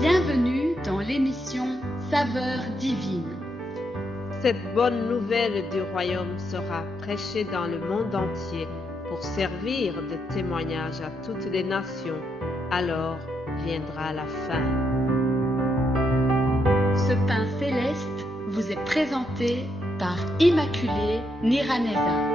Bienvenue dans l'émission Saveurs divines. Cette bonne nouvelle du royaume sera prêchée dans le monde entier pour servir de témoignage à toutes les nations. Alors viendra la fin. Ce pain céleste vous est présenté par Immaculée Niraneza.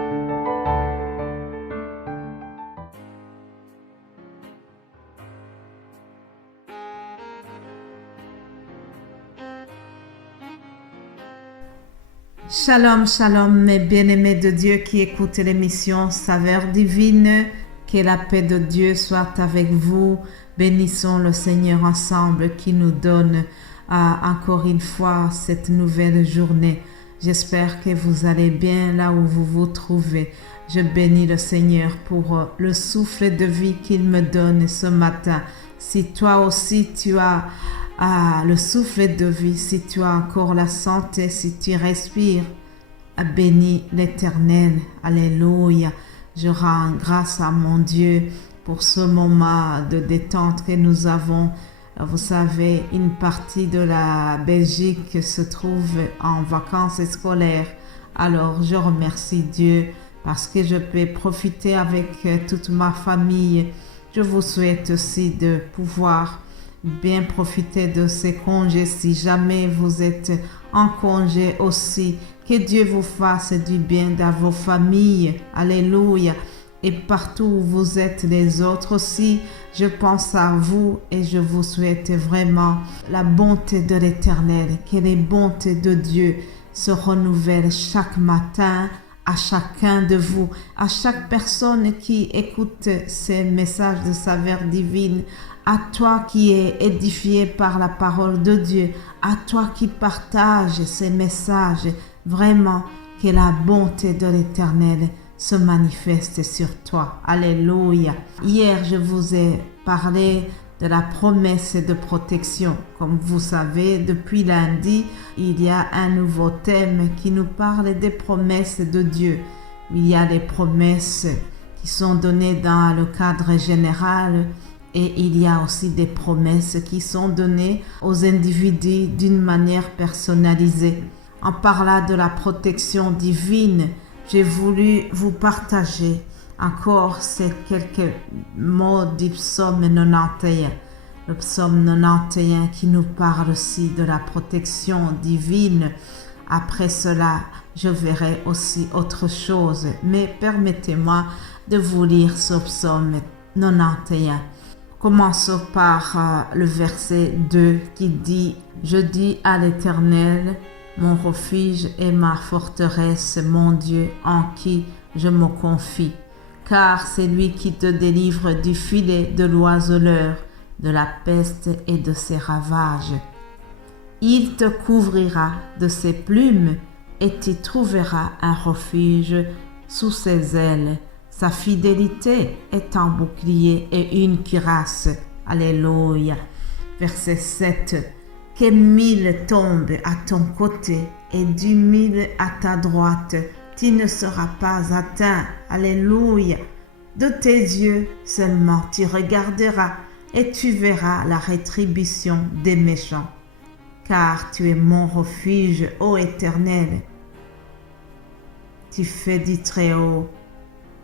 Shalom, shalom, mes bien-aimés de Dieu qui écoutent l'émission Saveurs divines. Que la paix de Dieu soit avec vous. Bénissons le Seigneur ensemble qui nous donne encore une fois cette nouvelle journée. J'espère que vous allez bien là où vous vous trouvez. Je bénis le Seigneur pour le souffle de vie qu'il me donne ce matin. Si toi aussi tu as le souffle de vie, si tu as encore la santé, si tu respires, bénis l'Éternel. Alléluia. Je rends grâce à mon Dieu pour ce moment de détente que nous avons. Vous savez, une partie de la Belgique se trouve en vacances scolaires. Alors, je remercie Dieu parce que je peux profiter avec toute ma famille. Je vous souhaite aussi de pouvoir bien profiter de ces congés si jamais vous êtes en congé aussi. Que Dieu vous fasse du bien dans vos familles. Alléluia. Et partout où vous êtes les autres aussi, je pense à vous et je vous souhaite vraiment la bonté de l'Éternel. Que les bontés de Dieu se renouvellent chaque matin à chacun de vous, à chaque personne qui écoute ces messages de saveurs divines, à toi qui es édifié par la parole de Dieu, à toi qui partages ces messages. Vraiment, que la bonté de l'Éternel se manifeste sur toi. Alléluia. Hier, je vous ai parlé de la promesse de protection. Comme vous savez, depuis lundi, il y a un nouveau thème qui nous parle des promesses de Dieu. Il y a des promesses qui sont données dans le cadre général et il y a aussi des promesses qui sont données aux individus d'une manière personnalisée. En parlant de la protection divine, j'ai voulu vous partager encore ces quelques mots du psaume 91. Le psaume 91 qui nous parle aussi de la protection divine. Après cela, je verrai aussi autre chose. Mais permettez-moi de vous lire ce psaume 91. Commençons par le verset 2 qui dit « Je dis à l'Éternel, mon refuge et ma forteresse, mon Dieu en qui je me confie. Car c'est lui qui te délivre du filet de l'oiseleur, de la peste et de ses ravages. Il te couvrira de ses plumes et tu trouveras un refuge sous ses ailes. Sa fidélité est un bouclier et une cuirasse. » Alléluia. Verset 7. Que 1000 tombent à ton côté et 10 000 à ta droite, tu ne seras pas atteint. Alléluia. De tes yeux seulement tu regarderas et tu verras la rétribution des méchants. Car tu es mon refuge, ô Éternel. Tu fais du Très-Haut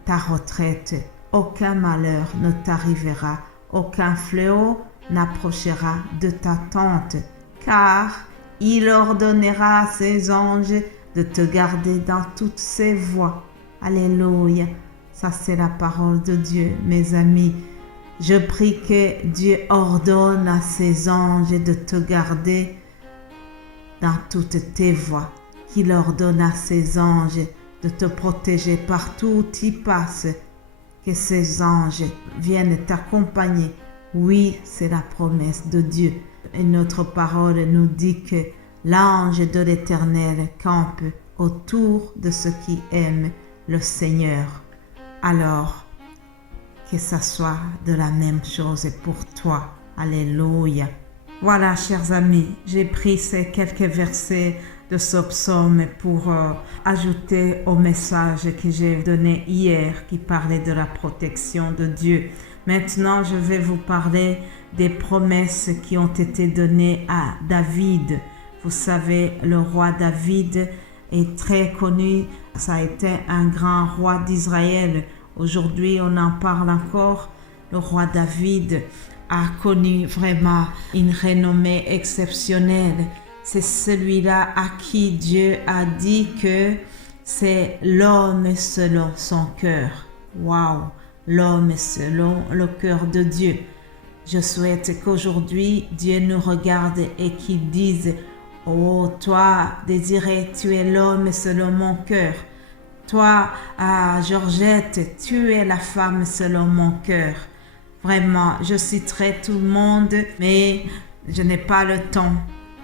ta retraite. Aucun malheur ne t'arrivera, aucun fléau n'approchera de ta tente. Car il ordonnera à ses anges de te garder dans toutes ses voies. Alléluia. Ça, c'est la parole de Dieu, mes amis. Je prie que Dieu ordonne à ses anges de te garder dans toutes tes voies. Qu'il ordonne à ses anges de te protéger partout où tu passes. Que ses anges viennent t'accompagner. Oui, c'est la promesse de Dieu. Et notre parole nous dit que l'ange de l'Éternel campe autour de ceux qui aiment le Seigneur. Alors, que ça soit de la même chose pour toi. Alléluia. Voilà, chers amis, j'ai pris ces quelques versets de ce psaume pour ajouter au message que j'ai donné hier qui parlait de la protection de Dieu. Maintenant, je vais vous parler des promesses qui ont été données à David. Vous savez, le roi David est très connu. Ça a été un grand roi d'Israël. Aujourd'hui, on en parle encore. Le roi David a connu vraiment une renommée exceptionnelle. C'est celui-là à qui Dieu a dit que c'est l'homme selon son cœur. Waouh! L'homme selon le cœur de Dieu. Je souhaite qu'aujourd'hui, Dieu nous regarde et qu'il dise: oh, toi, Désiré, tu es l'homme selon mon cœur. Toi, Georgette, tu es la femme selon mon cœur. Vraiment, je citerai tout le monde, mais je n'ai pas le temps.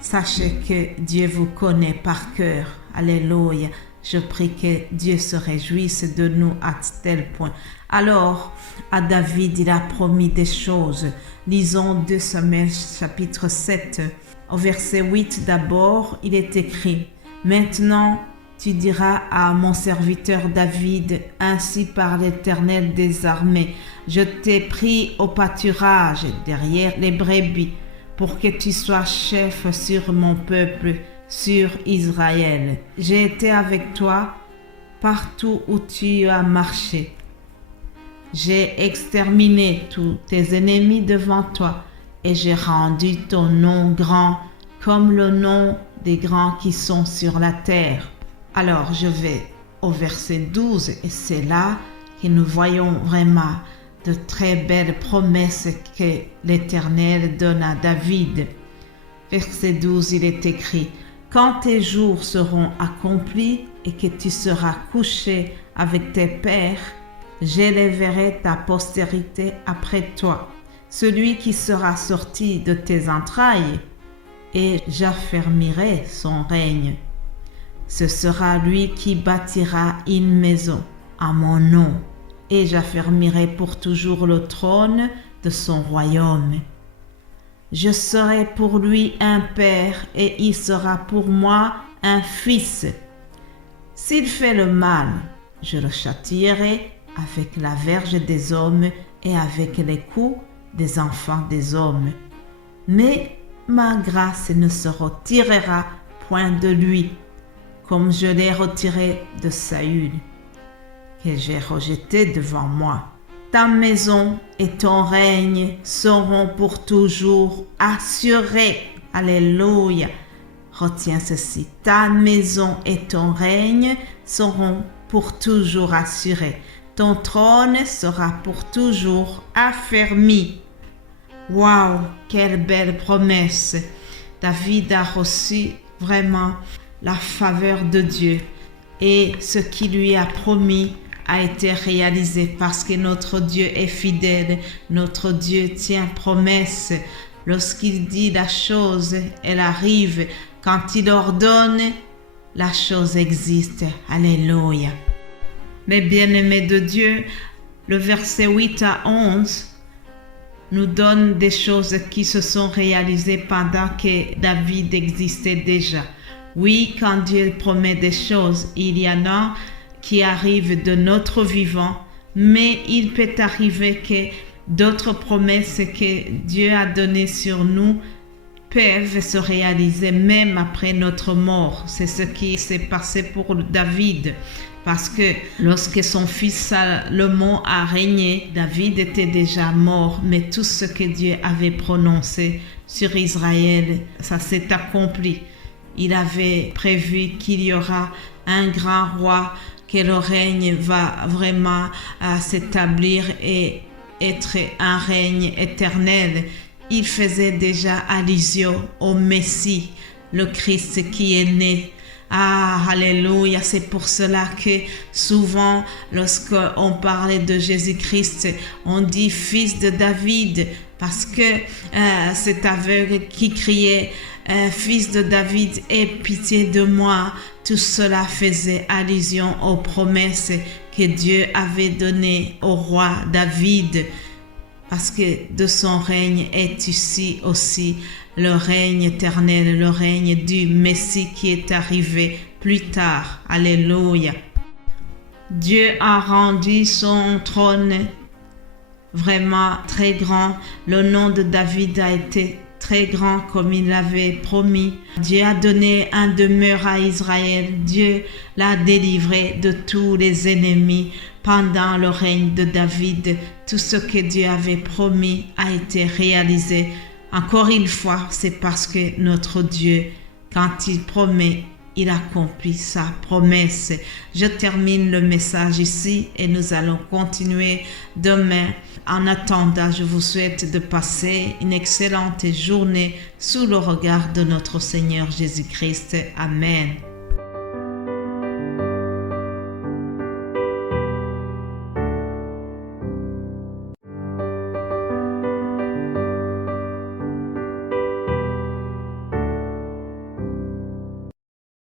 Sachez que Dieu vous connaît par cœur. Alléluia. Je prie que Dieu se réjouisse de nous à tel point. Alors, à David, il a promis des choses. Lisons 2 Samuel chapitre 7. Au verset 8 d'abord, il est écrit: Maintenant, tu diras à mon serviteur David, ainsi par l'Éternel des armées, je t'ai pris au pâturage derrière les brebis, pour que tu sois chef sur mon peuple, sur Israël. J'ai été avec toi partout où tu as marché. J'ai exterminé tous tes ennemis devant toi et j'ai rendu ton nom grand comme le nom des grands qui sont sur la terre. Alors je vais au verset 12 et c'est là que nous voyons vraiment de très belles promesses que l'Éternel donne à David. Verset 12, il est écrit: Quand tes jours seront accomplis et que tu seras couché avec tes pères, j'élèverai ta postérité après toi, celui qui sera sorti de tes entrailles, et j'affermirai son règne. Ce sera lui qui bâtira une maison à mon nom, et j'affermirai pour toujours le trône de son royaume. Je serai pour lui un père et il sera pour moi un fils. S'il fait le mal, je le châtierai avec la verge des hommes et avec les coups des enfants des hommes. Mais ma grâce ne se retirera point de lui, comme je l'ai retiré de Saül, que j'ai rejeté devant moi. Ta maison et ton règne seront pour toujours assurés. Alléluia. Retiens ceci. Ta maison et ton règne seront pour toujours assurés. Ton trône sera pour toujours affermi. Waouh, quelle belle promesse. David a reçu vraiment la faveur de Dieu et ce qu'il lui a promis a été réalisé parce que notre Dieu est fidèle, notre Dieu tient promesse. Lorsqu'il dit la chose, elle arrive. Quand il ordonne, la chose existe. Alléluia. Mes bien-aimés de Dieu, le verset 8 à 11 nous donne des choses qui se sont réalisées pendant que David existait déjà. Oui, quand Dieu promet des choses, il y en a qui arrivent de notre vivant, mais il peut arriver que d'autres promesses que Dieu a données sur nous peuvent se réaliser même après notre mort. C'est ce qui s'est passé pour David. Parce que lorsque son fils Salomon a régné, David était déjà mort, mais tout ce que Dieu avait prononcé sur Israël, ça s'est accompli. Il avait prévu qu'il y aura un grand roi, que le règne va vraiment s'établir et être un règne éternel. Il faisait déjà allusion au Messie, le Christ qui est né. Ah, alléluia, c'est pour cela que souvent, lorsqu'on parle de Jésus-Christ, on dit fils de David, parce que cet aveugle qui criait fils de David, aie pitié de moi, tout cela faisait allusion aux promesses que Dieu avait données au roi David. parce que de son règne est ici aussi le règne éternel, le règne du Messie qui est arrivé plus tard. Alléluia. Dieu a rendu son trône vraiment très grand. Le nom de David a été très grand comme il l'avait promis. Dieu a donné un demeure à Israël. Dieu l'a délivré de tous les ennemis. Pendant le règne de David, tout ce que Dieu avait promis a été réalisé. Encore une fois, c'est parce que notre Dieu, quand il promet, il accomplit sa promesse. Je termine le message ici et nous allons continuer demain. En attendant, je vous souhaite de passer une excellente journée sous le regard de notre Seigneur Jésus-Christ. Amen.